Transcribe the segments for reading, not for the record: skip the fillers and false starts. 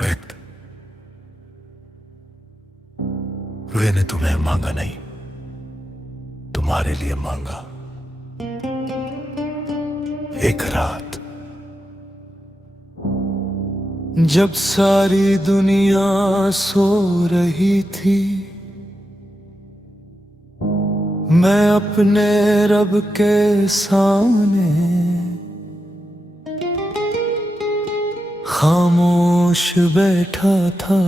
व्यक्त मैंने तुम्हें मांगा नहीं, तुम्हारे लिए मांगा एक रात, जब सारी दुनिया सो रही थी। मैं अपने रब के सामने खामोश बैठा था।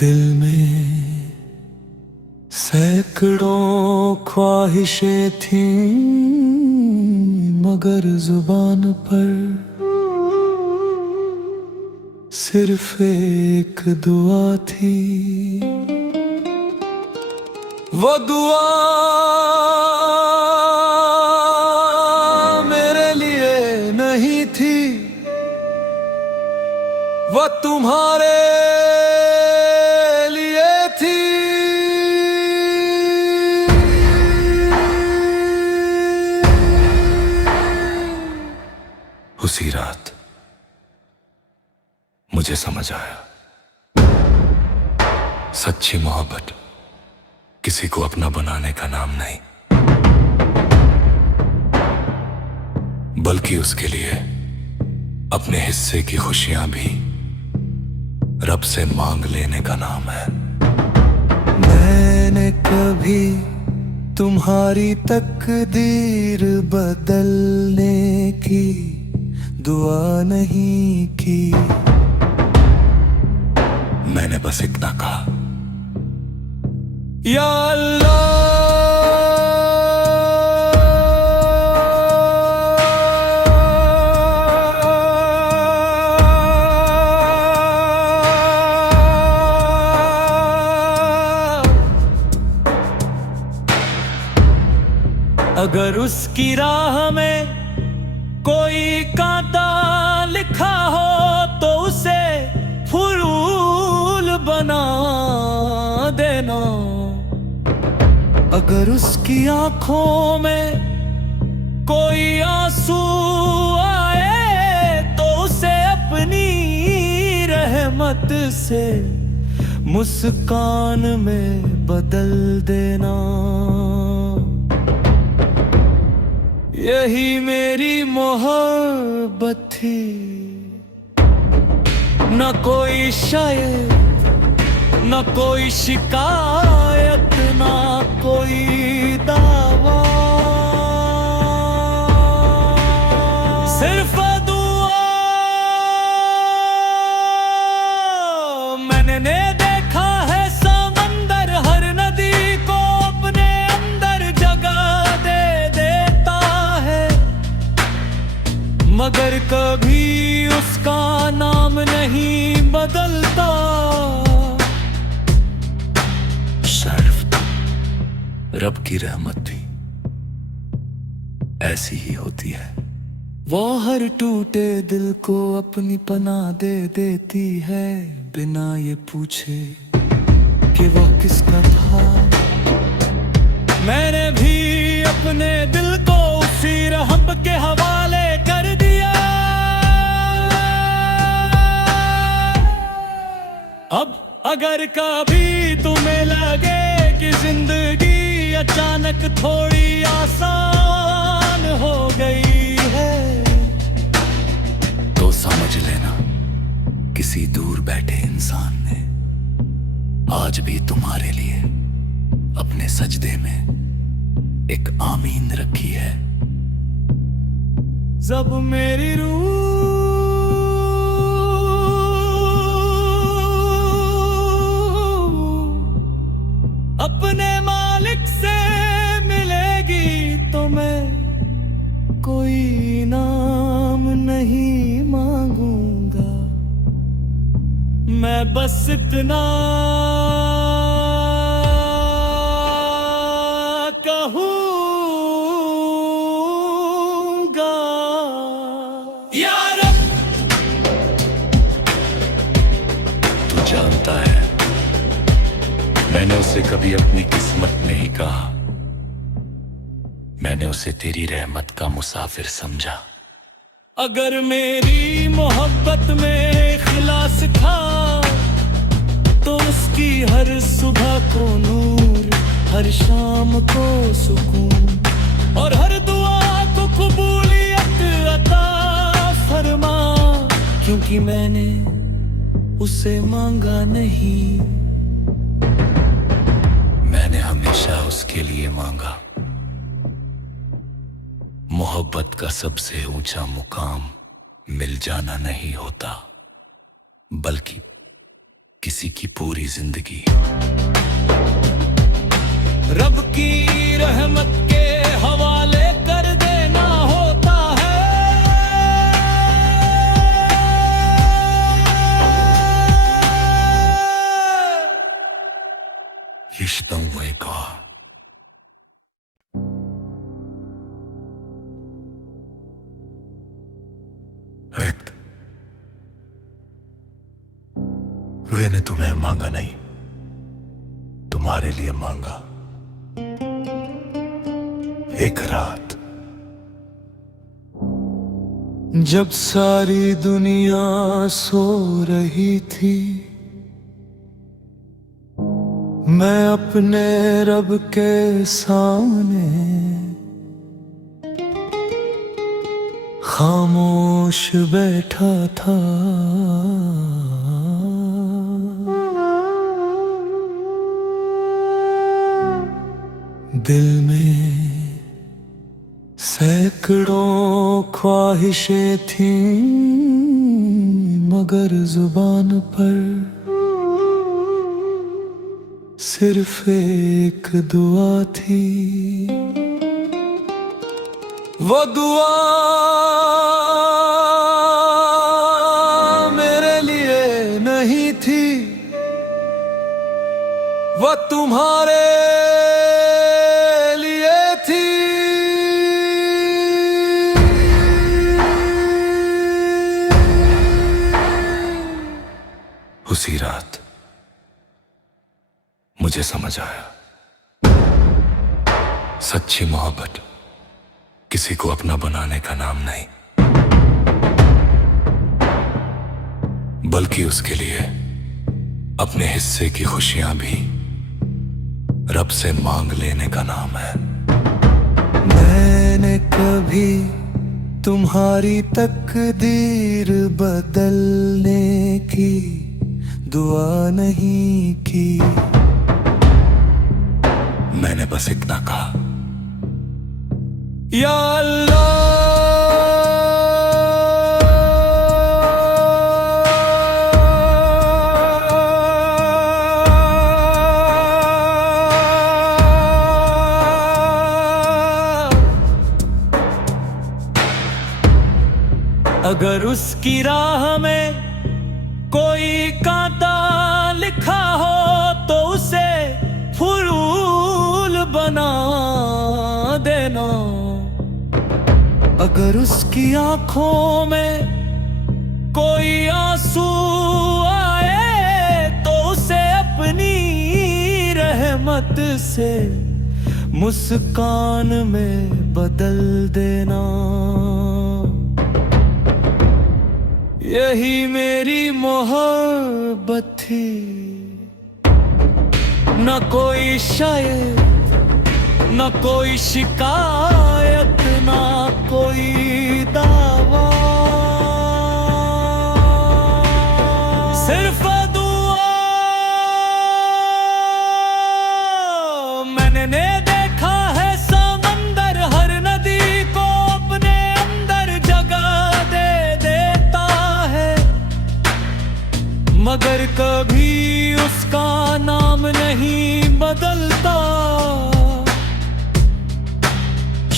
दिल में सैकड़ों ख्वाहिशें थीं, मगर जुबान पर सिर्फ एक दुआ थी। वो दुआ मेरे लिए नहीं थी, वो तुम्हारे लिए थी। उसी रात मुझे समझ आया, सच्ची मोहब्बत किसी को अपना बनाने का नाम नहीं, बल्कि उसके लिए अपने हिस्से की खुशियां भी रब से मांग लेने का नाम है। मैंने कभी तुम्हारी तकदीर बदलने की दुआ नहीं की, मैंने बस इतना कहा, या अल्लाह अगर उसकी राह में कोई कांटा लिखा हो तो उसे फूल बना देना। अगर उसकी आंखों में कोई आंसू आए तो उसे अपनी रहमत से मुस्कान में बदल देना। यही मेरी मोहब्बत थी, न कोई शायर, न कोई शिकायत, न कोई दावा, सिर्फ दुआ। मैंने देखा है समंदर हर नदी को अपने अंदर जगह दे देता है, मगर कभी उसका नाम नहीं बदलता। शर्फ रब की रहमत भी ऐसी ही होती है, वो हर टूटे दिल को अपनी पनाह दे देती है, बिना ये पूछे कि वो किसका था। मैंने भी अपने दिल को उसी रहम के हवाले कर दिया। अब अगर कभी तुम्हें लगे कि जिंदगी अचानक थोड़ी आसान हो गई है, तो समझ लेना किसी दूर बैठे इंसान ने आज भी तुम्हारे लिए अपने सजदे में एक आमीन रखी है। जब मेरी रूह अपने मालिक से मिलेगी तो मैं कोई इनाम नहीं मांगूंगा, मैं बस इतना कहूंगा, या रब। तू जानता है मैंने उसे कभी अपनी किस्मत नहीं कहा, मैंने उसे तेरी रहमत का मुसाफिर समझा। अगर मेरी मोहब्बत में खिलास था तो उसकी हर सुबह को नूर, हर शाम को सुकून और हर दुआ को कबूलियत अता फरमा। क्योंकि मैंने उसे मांगा नहीं, मैंने हमेशा उसके लिए मांगा। मोहब्बत का सबसे ऊंचा मुकाम मिल जाना नहीं होता, बल्कि किसी की पूरी जिंदगी रब की रहमत के हवाले कर देना होता है। रिश्तों में कहा मैंने तुम्हें मांगा नहीं, तुम्हारे लिए मांगा। एक रात जब सारी दुनिया सो रही थी, मैं अपने रब के सामने खामोश बैठा था। दिल में सैकड़ों ख्वाहिशें थीं, मगर जुबान पर सिर्फ एक दुआ थी। वो दुआ मेरे लिए नहीं थी, वो तुम्हारे लिए थी। उसी रात मुझे समझ आया, सच्ची मोहब्बत किसी को अपना बनाने का नाम नहीं, बल्कि उसके लिए अपने हिस्से की खुशियां भी रब से मांग लेने का नाम है। मैंने कभी तुम्हारी तकदीर बदलने की दुआ नहीं की, मैंने बस इतना कहा, या अल्लाह अगर उसकी राह में कोई कांटा लिखा हो तो उसे फूल बना देना। अगर उसकी आंखों में कोई आंसू आए तो उसे अपनी रहमत से मुस्कान में बदल देना। यही मेरी मोहब्बत थी, न कोई शायर, न कोई शिकायत, न कोई दावा, सिर्फ दुआ। मैंने देखा है समंदर हर नदी को अपने अंदर जगह दे देता है, मगर कभी उसका नाम नहीं बदलता।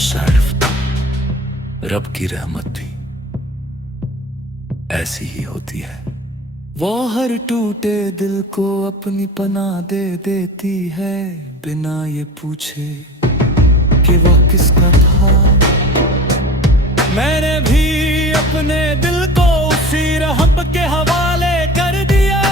सिर्फ रब की रहमत भी ऐसी ही होती है, वो हर टूटे दिल को अपनी पनाह दे देती है, बिना ये पूछे कि वो किसका था। मैंने भी अपने दिल को उसी रहम के हवाले कर दिया।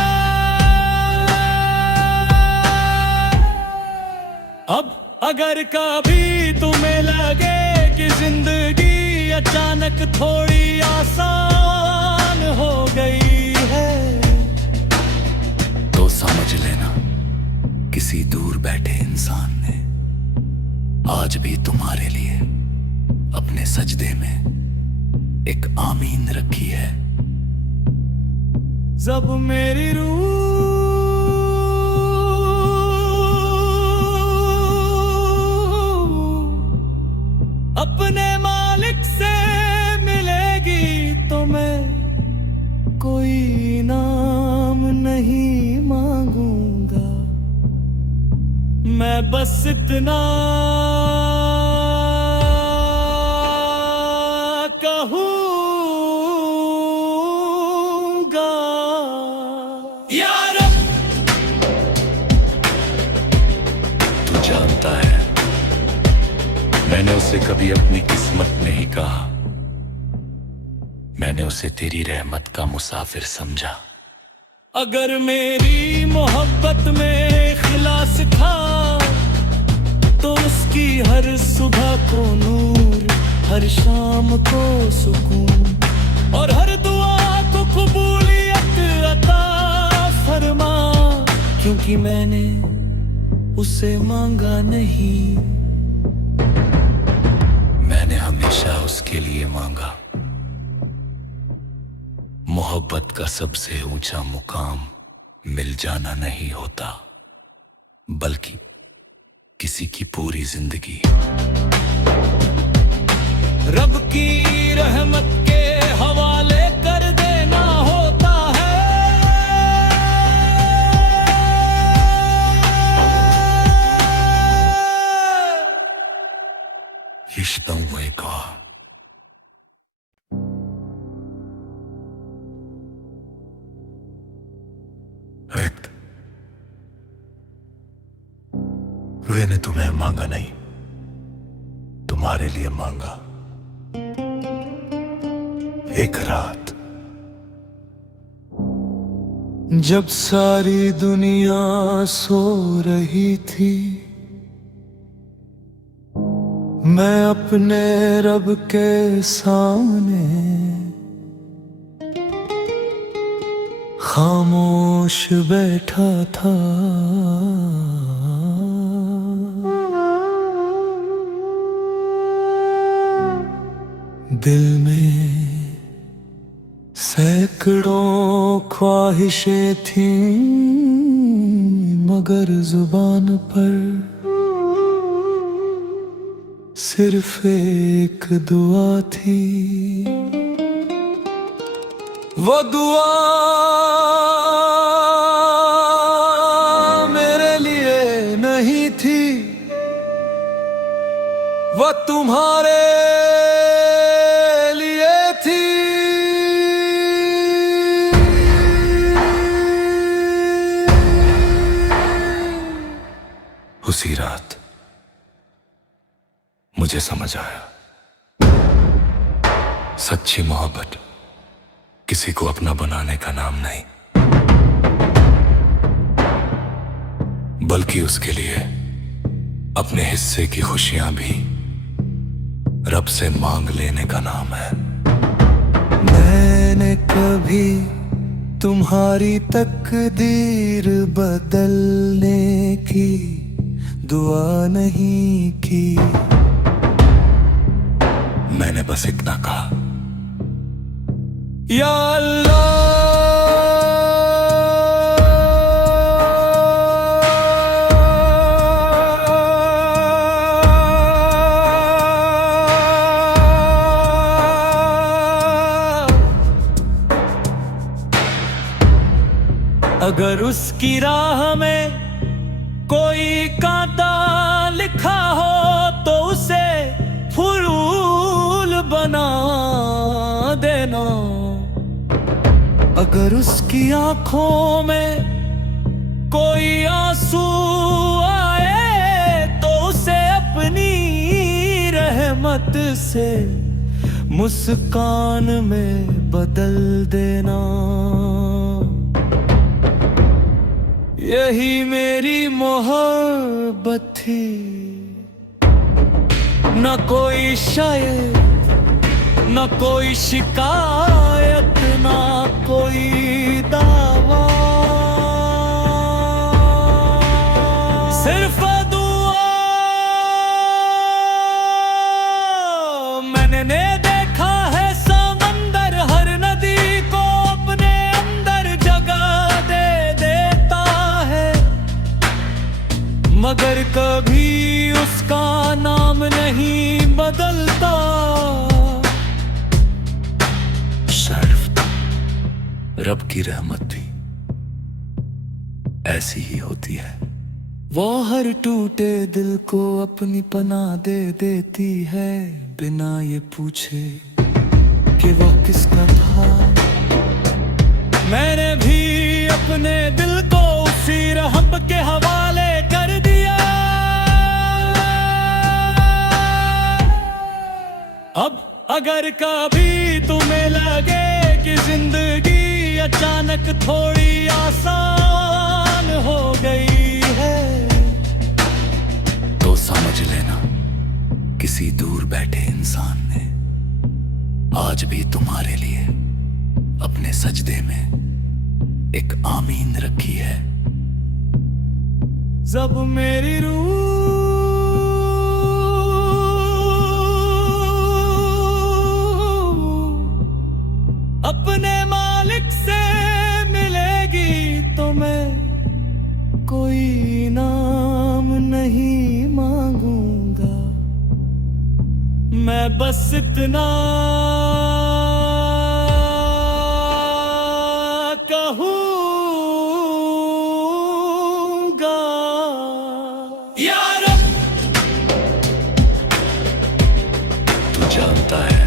अब अगर कभी तुम्हें लगे कि जिंदगी अचानक थोड़ी आसान हो गई है, तो समझ लेना किसी दूर बैठे इंसान ने आज भी तुम्हारे लिए अपने सजदे में एक आमीन रखी है। जब मेरी रूह अपने मालिक से मिलेगी तो मैं कोई इनाम नहीं मांगूंगा, मैं बस इतना कहूंगा, या रब। तू जानता है मैंने उसे कभी अपनी किस्मत नहीं कहा, मैंने उसे तेरी रहमत का मुसाफिर समझा। अगर मेरी मोहब्बत में इखलास था तो उसकी हर सुबह को नूर, हर शाम को सुकून और हर दुआ को कबूलियत अता फरमा, क्योंकि मैंने उसे मांगा नहीं, मैंने हमेशा उसके लिए मांगा। मोहब्बत का सबसे ऊंचा मुकाम मिल जाना नहीं होता, बल्कि किसी की पूरी जिंदगी रब की रहमत के हवाले कर देना होता है। रिश्तों का मैंने तुम्हें मांगा नहीं, तुम्हारे लिए मांगा। एक रात जब सारी दुनिया सो रही थी, मैं अपने रब के सामने खामोश बैठा था। दिल में सैकड़ों ख्वाहिशें थीं, मगर जुबान पर सिर्फ एक दुआ थी। वो दुआ मेरे लिए नहीं थी, वो तुम्हारे लिए थी। उसी रात मुझे समझ आया, सच्ची मोहब्बत किसी को अपना बनाने का नाम नहीं, बल्कि उसके लिए अपने हिस्से की खुशियां भी रब से मांग लेने का नाम है। मैंने कभी तुम्हारी तकदीर बदलने की दुआ नहीं की, मैंने बस इतना कहा, या अल्लाह अगर उसकी राह में कोई कांटा लिखा हो तो उसे फूल बना देना। अगर उसकी आंखों में कोई आंसू आए तो उसे अपनी रहमत से मुस्कान में बदल देना। यही मेरी मोहब्बत थी। न कोई शायर, न कोई शिकायत, न कोई दावा, सिर्फ दुआ। मैंने देखा है समंदर हर नदी को अपने अंदर जगह दे देता है, मगर कभी उसका नाम नहीं बदलता। शर्फ रब की रहमत भी ऐसी ही होती है। वो हर टूटे दिल को अपनी पनाह दे देती है, बिना ये पूछे कि वो किसका था। मैंने भी अपने दिल को उसी रहम के हवाले कर दिया। अब अगर कभी तुम्हें लगे कि जिंदगी अचानक थोड़ी आसान हो गई है, तो समझ लेना किसी दूर बैठे इंसान ने आज भी तुम्हारे लिए अपने सजदे में एक आमीन रखी है। जब मेरी रूह अपने मालिक से मिलेगी तो मैं कोई इनाम नहीं मांगूंगा, मैं बस इतना कहूंगा, या रब। तू जानता है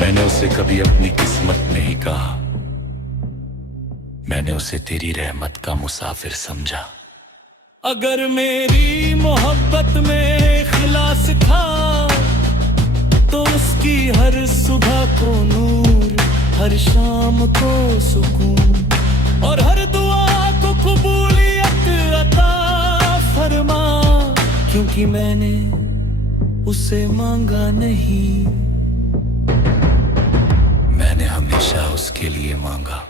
मैंने उसे कभी अपनी किस्मत नहीं कहा, मैंने उसे तेरी रहमत का मुसाफिर समझा। अगर मेरी मोहब्बत में इखलास था तो उसकी हर सुबह को नूर, हर शाम को सुकून और हर दुआ को कबूलियत अता फरमा, क्योंकि मैंने उसे मांगा नहीं, मैंने हमेशा उसके लिए मांगा।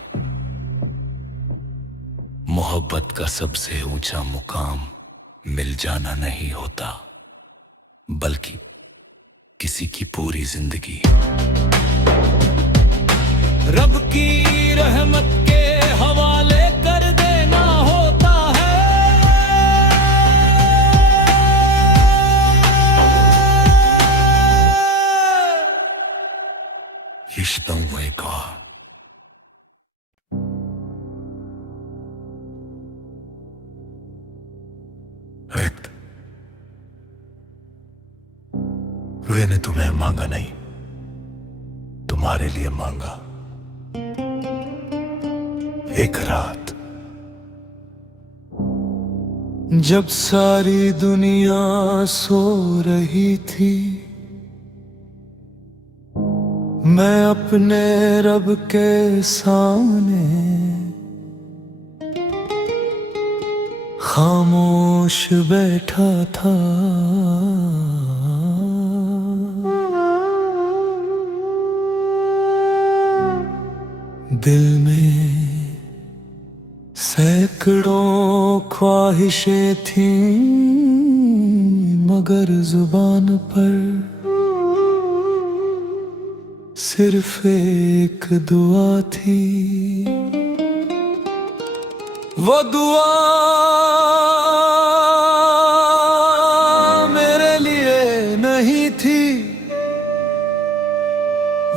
मोहब्बत का सबसे ऊंचा मुकाम मिल जाना नहीं होता, बल्कि किसी की पूरी जिंदगी रब की रहमत के हवाले कर देना होता है। इश्क़-ए का मैंने तुम्हें मांगा नहीं, तुम्हारे लिए मांगा। एक रात जब सारी दुनिया सो रही थी, मैं अपने रब के सामने खामोश बैठा था। दिल में सैकड़ों ख्वाहिशें थीं, मगर जुबान पर सिर्फ एक दुआ थी। वो दुआ मेरे लिए नहीं थी,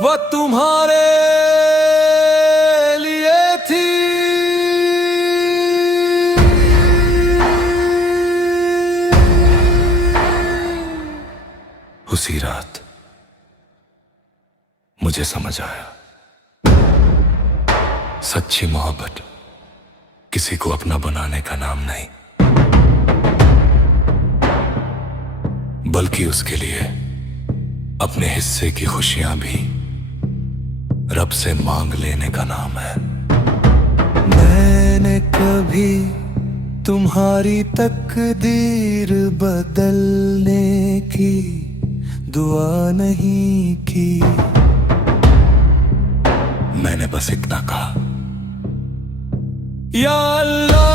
वो तुम्हारे लिए थी। उसी रात मुझे समझ आया, सच्ची मोहब्बत किसी को अपना बनाने का नाम नहीं, बल्कि उसके लिए अपने हिस्से की खुशियां भी रब से मांग लेने का नाम है। मैंने कभी तुम्हारी तकदीर बदलने की दुआ नहीं की। मैंने बस इतना कहा, या अल्लाह,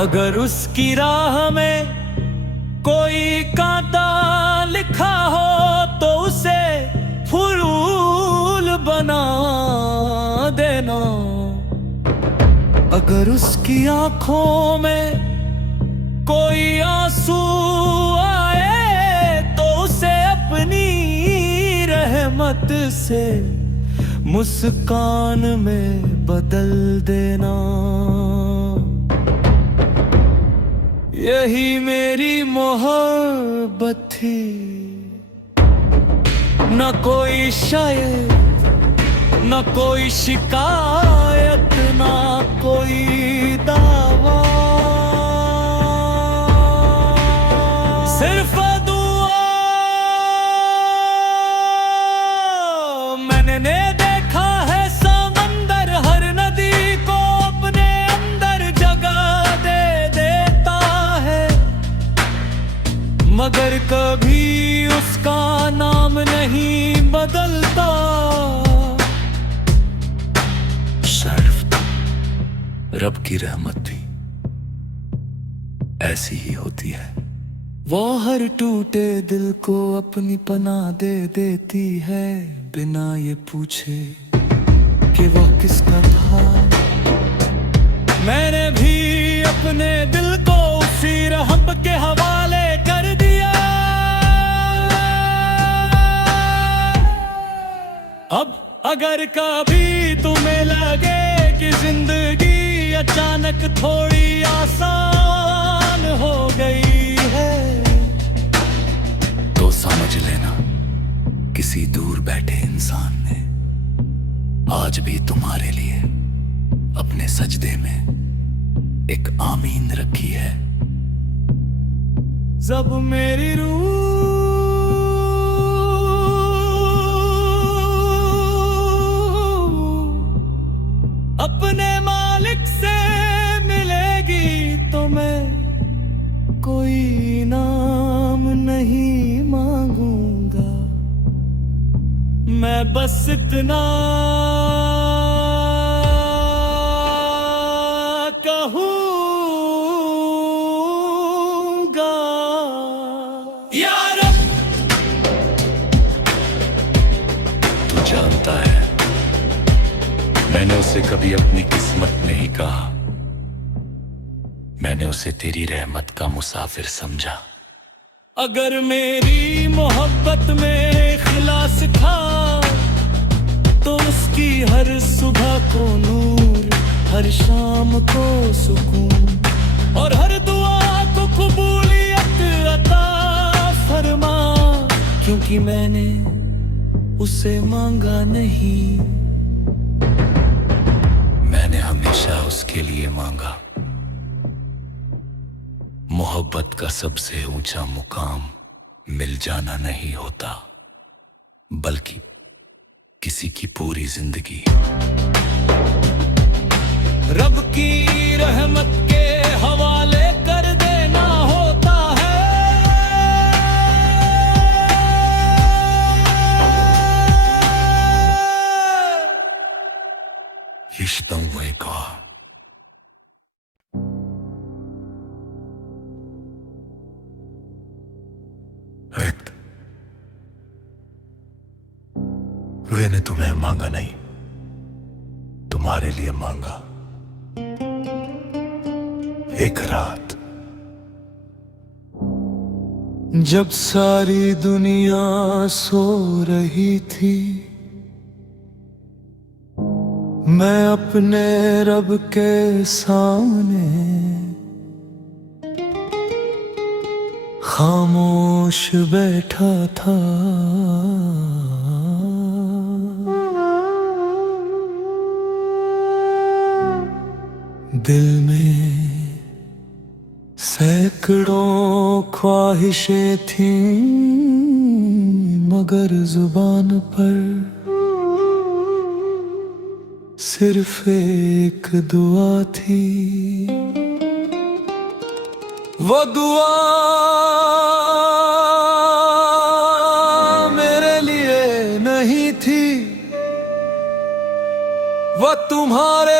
अगर उसकी राह में कोई कांटा लिखा हो तो उसे फूल बना देना। अगर उसकी आंखों में कोई आंसू आए तो उसे अपनी रहमत से मुस्कान में बदल देना। यही मेरी मोहब्बत थी, न कोई शायर, न कोई शिकायत, न कोई दावा, सिर्फ दुआ। मैंने देखा है समंदर हर नदी को अपने अंदर जगह दे देता है, मगर कभी उसका नाम नहीं बदलता। सर्फ रब की रहमत भी ऐसी ही होती है। वो हर टूटे दिल को अपनी पनाह दे देती है, बिना ये पूछे कि वो किसका था। मैंने भी अपने दिल को उसी रहम के हवाले कर दिया। अब अगर कभी तुम्हें लगे कि जिंदगी अचानक थोड़ी आसान हो गई है, तो समझ लेना किसी दूर बैठे इंसान ने आज भी तुम्हारे लिए अपने सजदे में एक आमीन रखी है। जब मेरी रूह अपने मालिक से मिलेगी तो मैं कोई इनाम नहीं मांगूंगा। मैं बस इतना कहूंगा, या रब। तू जानता है मैंने उसे कभी अपनी किस्मत नहीं कहा, मैंने उसे तेरी रहमत का मुसाफिर समझा। अगर मेरी मोहब्बत में इखलास था तो उसकी हर सुबह को नूर, हर शाम को सुकून और हर दुआ को कबूलियत अता फरमा। क्योंकि मैंने उसे मांगा नहीं, मैंने हमेशा उसके लिए मांगा। मोहब्बत का सबसे ऊंचा मुकाम मिल जाना नहीं होता, बल्कि किसी की पूरी जिंदगी रब की रहमत के हवाले कर देना होता है। इश्क़ का मैंने तुम्हें मांगा नहीं, तुम्हारे लिए मांगा। एक रात जब सारी दुनिया सो रही थी, मैं अपने रब के सामने खामोश बैठा था। दिल में सैकड़ों ख्वाहिशें थीं, मगर जुबान पर सिर्फ एक दुआ थी। वो दुआ मेरे लिए नहीं थी, वो तुम्हारे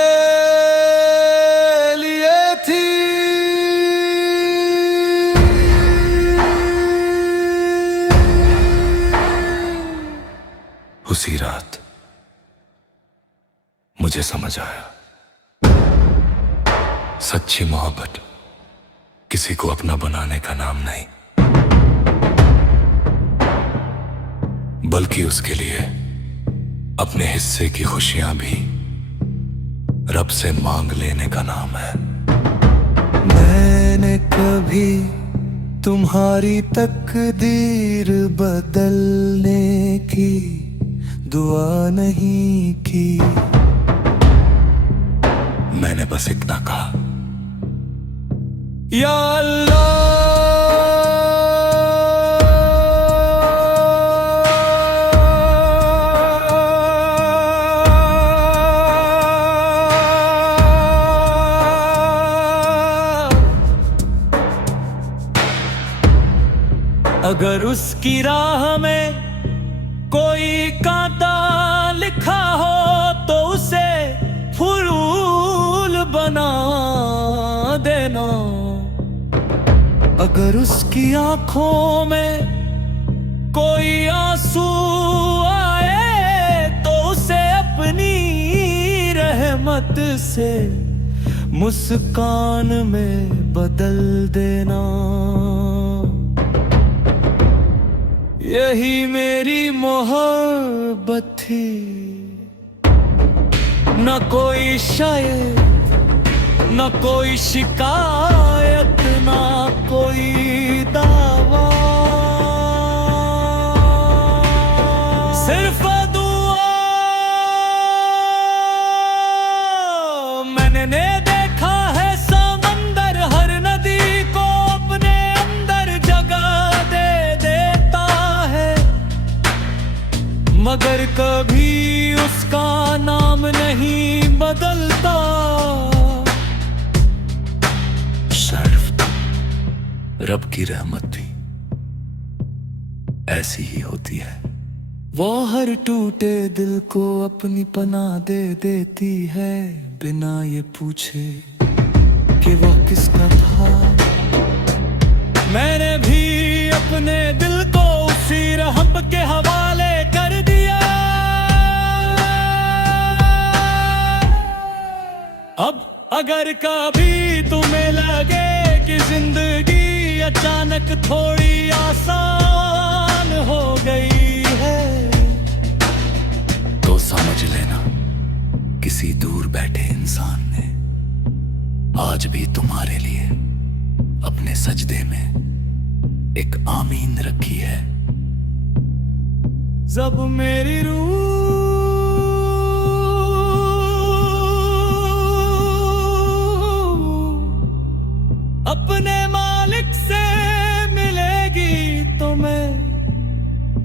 लिए थी। उसी रात मुझे समझ आया, सच्ची मोहब्बत किसी को अपना बनाने का नाम नहीं, बल्कि उसके लिए अपने हिस्से की खुशियां भी रब से मांग लेने का नाम है। मैंने कभी तुम्हारी तकदीर बदलने की दुआ नहीं की, मैंने बस इतना कहा, या अल्लाह अगर उसकी राह में कोई कांटा लिखा हो तो उसे फूल बना देना। अगर उसकी आंखों में कोई आंसू आए तो उसे अपनी रहमत से मुस्कान में बदल देना। यही मेरी मोहब्बत थी, न कोई शायद, न कोई शिकायत, न कोई दावा, सिर्फ दुआ। मैंने देखा है समंदर हर नदी को अपने अंदर जगह दे देता है, मगर कभी उसका नाम नहीं बदलता। रब की रहमत भी ऐसी ही होती है, वो हर टूटे दिल को अपनी पनाह दे देती है, बिना ये पूछे कि वो किसका था। मैंने भी अपने दिल को उसी रहम के हवाले कर दिया। अब अगर कभी तुम्हें लगे कि जिंदगी अचानक थोड़ी आसान हो गई है, तो समझ लेना किसी दूर बैठे इंसान ने आज भी तुम्हारे लिए अपने सजदे में एक आमीन रखी है। जब मेरी रूह अपने मालिक से मिलेगी तो मैं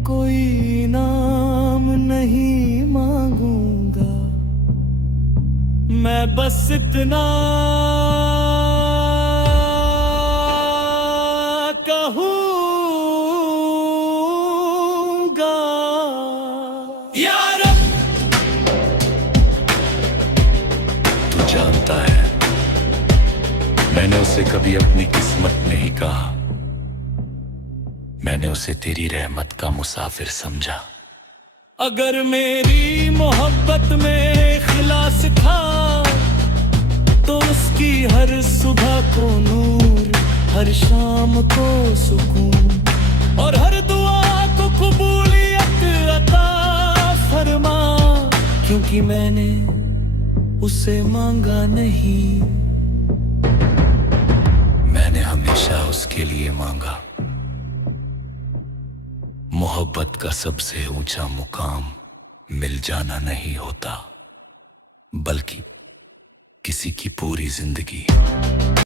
कोई इनाम नहीं मांगूंगा, मैं बस इतना कहूंगा, या रब। तू जानता है मैंने उसे कभी अपनी किस्मत नहीं कहा, मैंने उसे तेरी रहमत का मुसाफिर समझा। अगर मेरी मोहब्बत में इखलास था तो उसकी हर सुबह को नूर, हर शाम को सुकून, और हर दुआ को कबूलियत अता फरमा, क्योंकि मैंने उसे मांगा नहीं, मैंने हमेशा उसके लिए मांगा। मोहब्बत का सबसे ऊंचा मुकाम मिल जाना नहीं होता, बल्कि किसी की पूरी जिंदगी